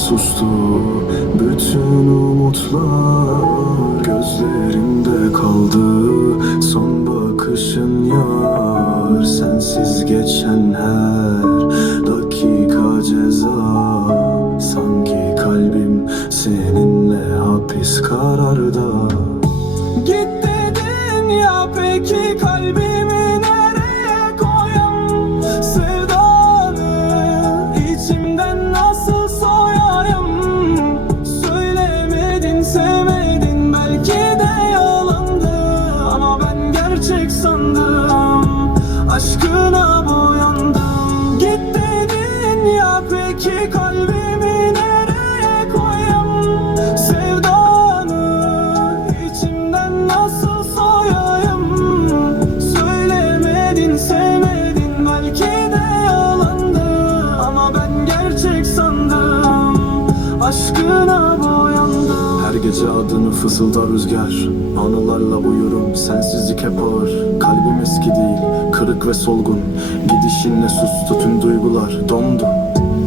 sustu. Bütün umutlar Gözlerimde kaldı. Son bakışın yar Sensiz geçen her dakika ceza. Sanki kalbim seninle hapis kararda sandım. Aşkına boyandım. Git dedin ya peki kalbimi nereye koyayım? Sevdanı içimden nasıl soyayım? Söylemedin sevmedin belki de yalandı. Ama ben gerçek sandım. Aşkına gece adını fısıldar rüzgar. Anılarla uyurum sensizlik hep ağır. Kalbim eski değil kırık ve solgun. Gidişinle sustu tüm duygular dondu.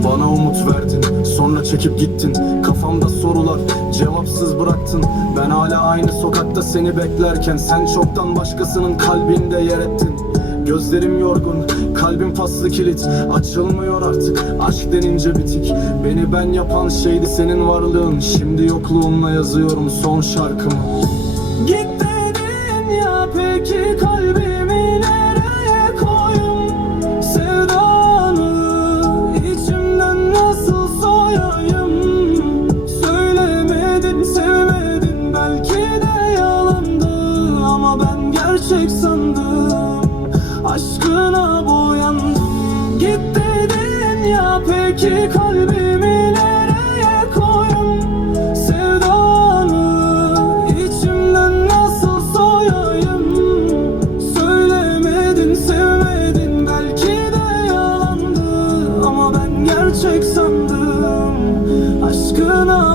Bana umut verdin sonra çekip gittin. Kafamda sorular cevapsız bıraktın. Ben hala aynı sokakta seni beklerken Sen çoktan başkasının kalbinde yer ettin Gözlerim yorgun, kalbim paslı kilit. Açılmıyor artık, aşk denince bitik. Beni ben yapan şeydi senin varlığın. Şimdi yokluğunla yazıyorum son şarkımı aşkına boyandım Git dedin ya peki kalbimi nereye koyayım Sevdanı içimden nasıl soyayım? Söylemedin sevmedin belki de yalandı. Ama ben gerçek sandım. Aşkına